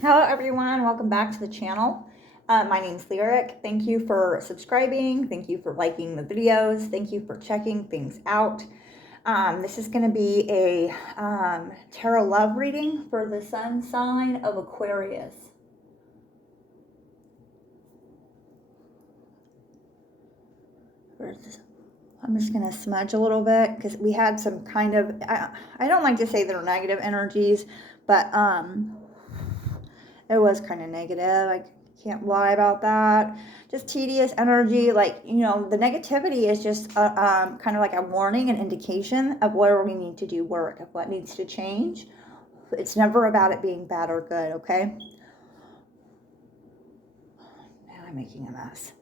Hello everyone, welcome back to the channel. My name's Lyric. Thank you for subscribing. Thank you for liking the videos. Thank you for checking things out. This is going to be a tarot love reading for the sun sign of Aquarius. I'm just going to smudge a little bit because we had some kind of, I don't like to say they're negative energies, but it was kind of negative. I can't lie about that. Just tedious energy. Like, you know, the negativity is just kind of like a warning, an indication of where we need to do work, of what needs to change. It's never about it being bad or good, okay? Now I'm making a mess.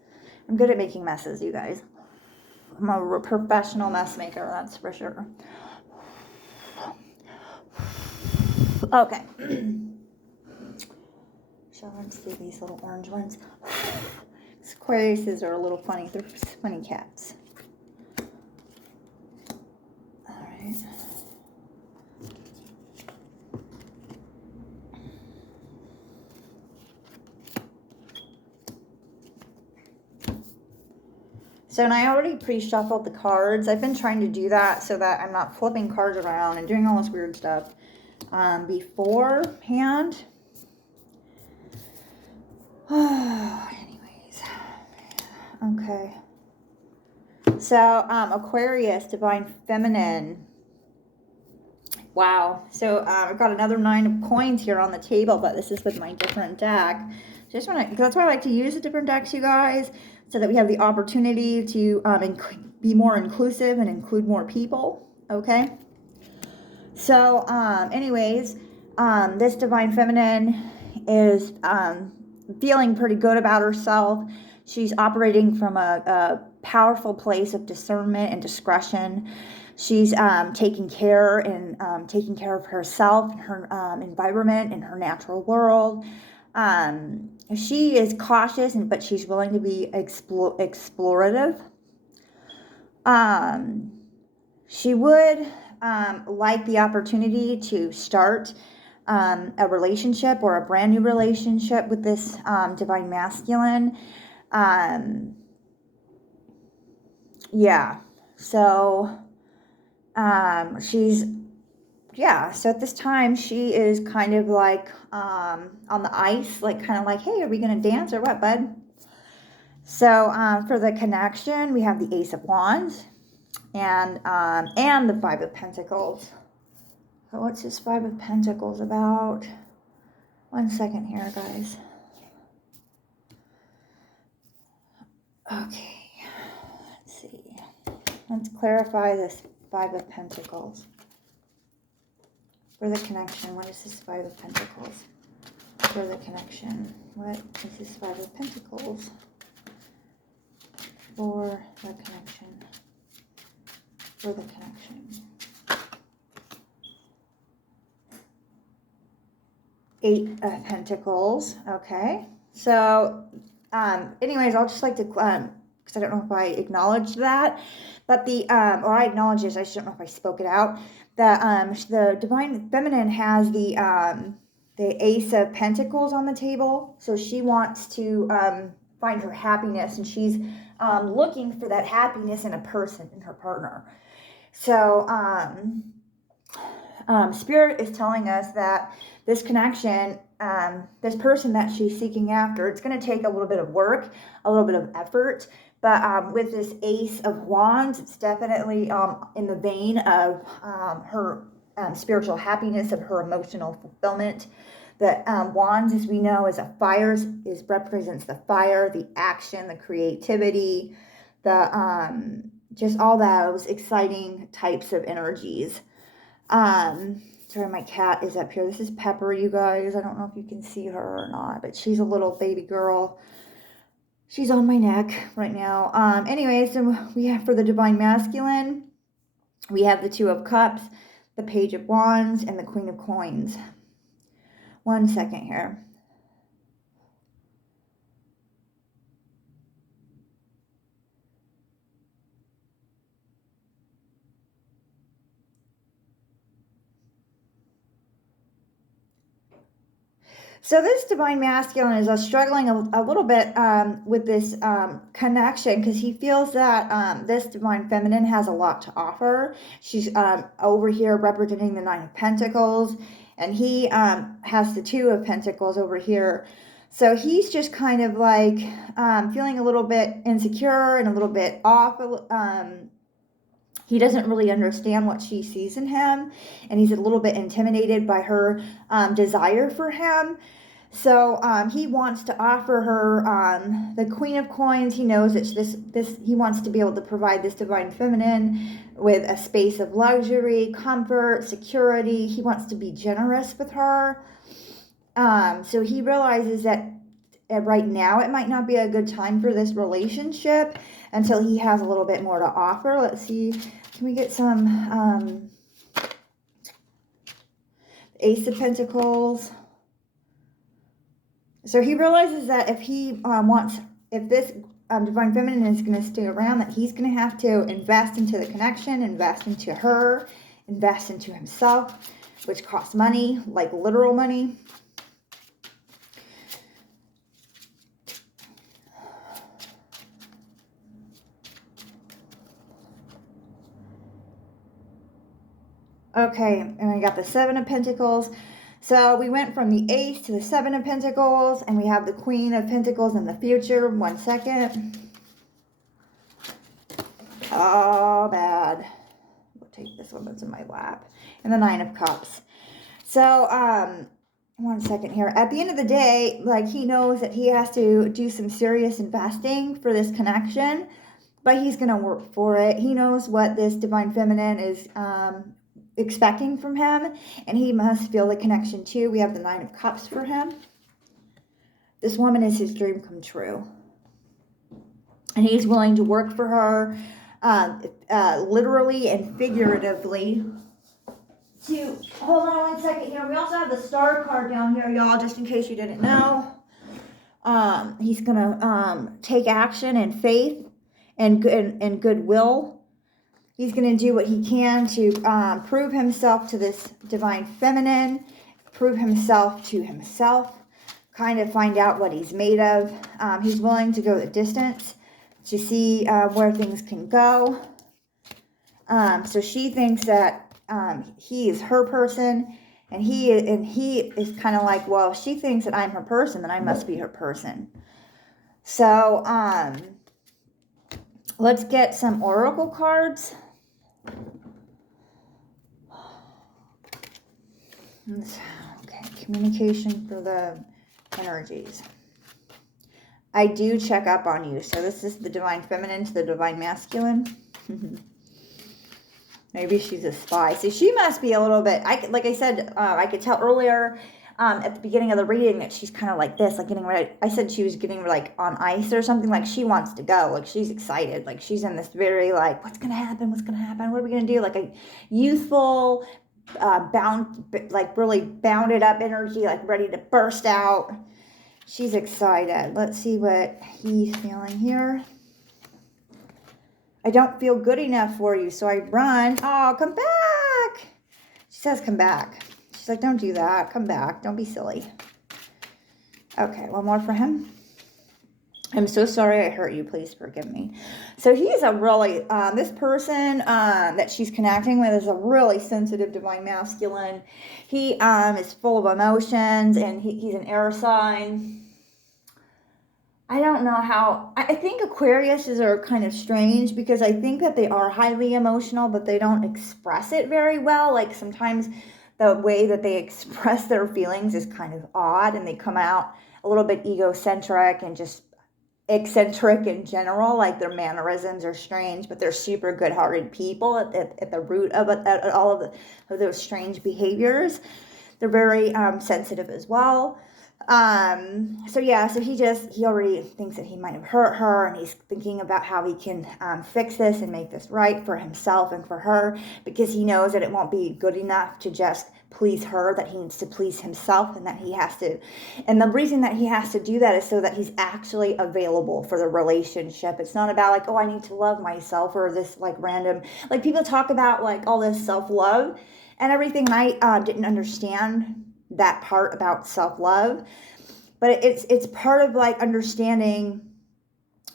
I'm good at making messes, you guys. I'm a professional mess maker, that's for sure. Okay. So let's see these little orange ones. Aquariuses are a little funny. They're funny cats. All right. So, and I already pre-shuffled the cards. I've been trying to do that so that I'm not flipping cards around and doing all this weird stuff beforehand. Anyways, okay. So, Aquarius, Divine Feminine. Wow. So, I've got another 9 of coins here on the table, but this is with my different deck. Just want to, that's why I like to use the different decks, you guys, so that we have the opportunity to be more inclusive and include more people. Okay. So, anyways, this Divine Feminine is feeling pretty good about herself. She's operating from a powerful place of discernment and discretion. She's taking care of herself, her environment, and her natural world. She is cautious, but she's willing to be explorative. She would like the opportunity to start a relationship or a brand new relationship with this divine masculine. Yeah, so so at this time she is kind of like on the ice, like kind of like, hey, are we gonna dance or what, bud? So for the connection, we have the Ace of Wands and the Five of Pentacles. So what's this Five of Pentacles about? 1 second here, guys. Okay, let's see. Let's clarify this Five of Pentacles. For the connection, what is this Five of Pentacles? For the connection, what is this Five of Pentacles? For the connection. For the connection. 8 of Pentacles. Okay. So, anyways, I'll just like to, because I don't know if I acknowledged that, but or I acknowledged it, I just don't know if I spoke it out. The Divine Feminine has the Ace of Pentacles on the table. So she wants to find her happiness, and she's looking for that happiness in a person, in her partner. So Spirit is telling us that this connection, this person that she's seeking after, it's going to take a little bit of work, a little bit of effort. But with this Ace of Wands, it's definitely in the vein of her spiritual happiness, of her emotional fulfillment. The Wands, as we know, is a fire, represents the fire, the action, the creativity, the just all those exciting types of energies. Sorry, my cat is up here. This is Pepper, you guys. I don't know if you can see her or not, but she's a little baby girl. She's on my neck right now. Anyway, so we have for the Divine Masculine, we have the Two of Cups, the Page of Wands, and the Queen of Coins. 1 second here. So this divine masculine is struggling a little bit with this connection, because he feels that this divine feminine has a lot to offer. She's over here representing the Nine of Pentacles, and he has the Two of Pentacles over here. So he's just kind of like feeling a little bit insecure and a little bit off. He doesn't really understand what she sees in him, and he's a little bit intimidated by her desire for him. So he wants to offer her the Queen of Coins. He knows that he wants to be able to provide this divine feminine with a space of luxury, comfort, security. He wants to be generous with her. So he realizes that right now it might not be a good time for this relationship until he has a little bit more to offer. Let's see, can we get some Ace of Pentacles? So he realizes that if he if this divine feminine is going to stay around, that he's going to have to invest into the connection, invest into her, invest into himself, which costs money, like literal money. Okay, and we got the Seven of Pentacles. So we went from the Ace to the Seven of Pentacles, and we have the Queen of Pentacles in the future. 1 second. Oh, bad. We'll take this one that's in my lap. And the Nine of Cups. So, 1 second here. At the end of the day, like, he knows that he has to do some serious investing for this connection, but he's going to work for it. He knows what this divine feminine is expecting from him, and he must feel the connection too. We have the Nine of Cups for him. This woman is his dream come true, and he's willing to work for her literally and figuratively. Hold on 1 second here. We also have the Star card down here, y'all, just in case you didn't know. He's gonna take action and faith and goodwill. He's going to do what he can to prove himself to this divine feminine, prove himself to himself, kind of find out what he's made of. He's willing to go the distance to see where things can go. So she thinks that he is her person, and he is kind of like, well, if she thinks that I'm her person, then I must be her person. So let's get some oracle cards. Okay, communication for the energies. I do check up on you. So this is the divine feminine to the divine masculine. Maybe she's a spy. So she must be a little bit, like I said, I could tell earlier at the beginning of the reading that she's kind of like this, like getting ready. I said she was getting like on ice or something, like she wants to go, like she's excited, like she's in this very like, what's gonna happen, what are we gonna do, like a youthful like really bounded up energy, like ready to burst out. She's excited. Let's see what he's feeling here. I don't feel good enough for you, so I run. Oh, come back. She says come back. She's like, don't do that. Come back. Don't be silly. Okay, one more for him. I'm so sorry I hurt you. Please forgive me. So he's a really, this person that she's connecting with is a really sensitive divine masculine. He is full of emotions, and he's an air sign. I don't know how, I think Aquariuses are kind of strange, because I think that they are highly emotional, but they don't express it very well. Like sometimes the way that they express their feelings is kind of odd, and they come out a little bit egocentric and just eccentric in general. Like their mannerisms are strange, but they're super good-hearted people at the root of it, at all of those strange behaviors. They're very sensitive as well. So yeah, so he already thinks that he might have hurt her, and he's thinking about how he can fix this and make this right for himself and for her, because he knows that it won't be good enough to just please her, that he needs to please himself, and that he has to, and the reason that he has to do that is so that he's actually available for the relationship. It's not about like, oh, I need to love myself, or this like random, like people talk about like all this self-love and everything, and I didn't understand that part about self-love. But it's part of like understanding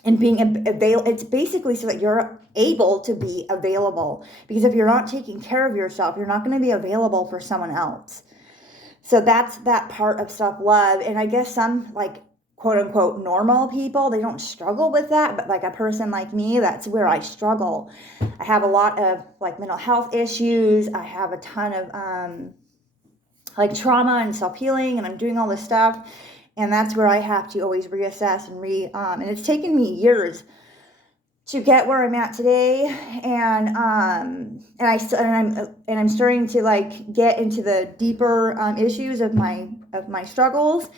and being available. It's basically so that you're able to be available, because if you're not taking care of yourself, you're not going to be available for someone else. So that's that part of self-love. And I guess some like quote unquote normal people, they don't struggle with that, but like a person like me, that's where I struggle. I have a lot of like mental health issues. I have a ton of like trauma and self-healing, and I'm doing all this stuff. And that's where I have to always reassess and and it's taken me years to get where I'm at today. And I'm starting to like get into the deeper issues of my struggles.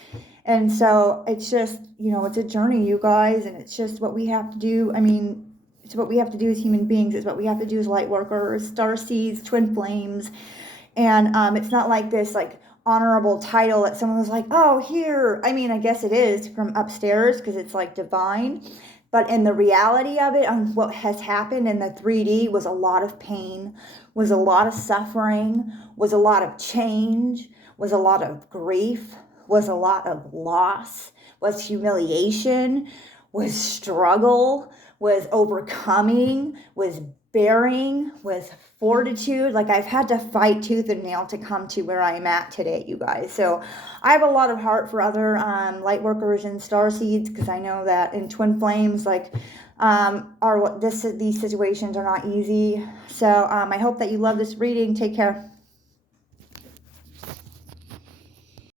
And so it's just, it's a journey, you guys, and it's just what we have to do. I mean, it's what we have to do as human beings. It's what we have to do as light workers, starseeds, twin flames. And it's not like this like honorable title that someone was like, oh, here. I mean, I guess it is from upstairs because it's like divine. But in the reality of it, on what has happened in the 3D was a lot of pain, was a lot of suffering, was a lot of change, was a lot of grief, was a lot of loss, was humiliation, was struggle, was overcoming, was bearing, was fortitude. Like I've had to fight tooth and nail to come to where I'm at today, you guys. So I have a lot of heart for other light workers and starseeds, because I know that in twin flames, like these situations are not easy. So I hope that you love this reading. Take care.